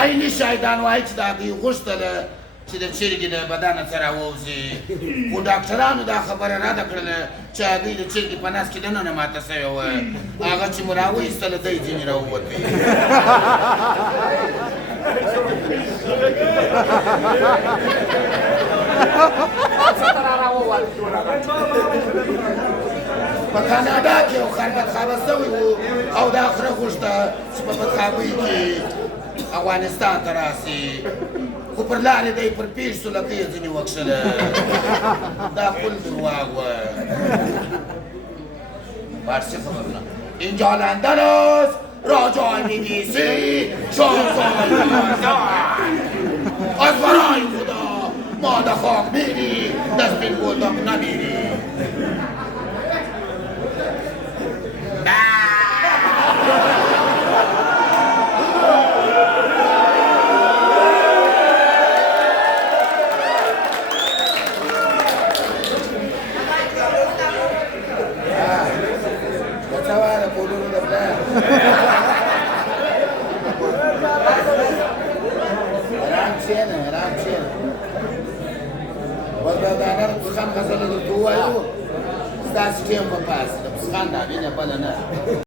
عیني شهیدان وایي چې د هغوی غوښتله چې د چرګې د بدنه څه راووځي خو ډاکټرانو دا خبره رده کړله چې هګۍ د چرګې په نس کې دننه ماته سوې وه هغه چې مو راوایستله دی ځینې راووتې په کاناډا کې یو خر بدخابه سوی و او دا خره غوښته چې په بدخابۍ کې افغانستان ته راسي خو پر لارې دی پر پیش سو لکه یې ځینې وکښله دا خپل درواغ وه فارسی خبرونه اینجا لندن است راجای می‌نویسی شاهزاده‌ی لندن از برای خدا ما در خاک میری دستبین بودم نمیری Stas tempo passa, buscando a minha banana.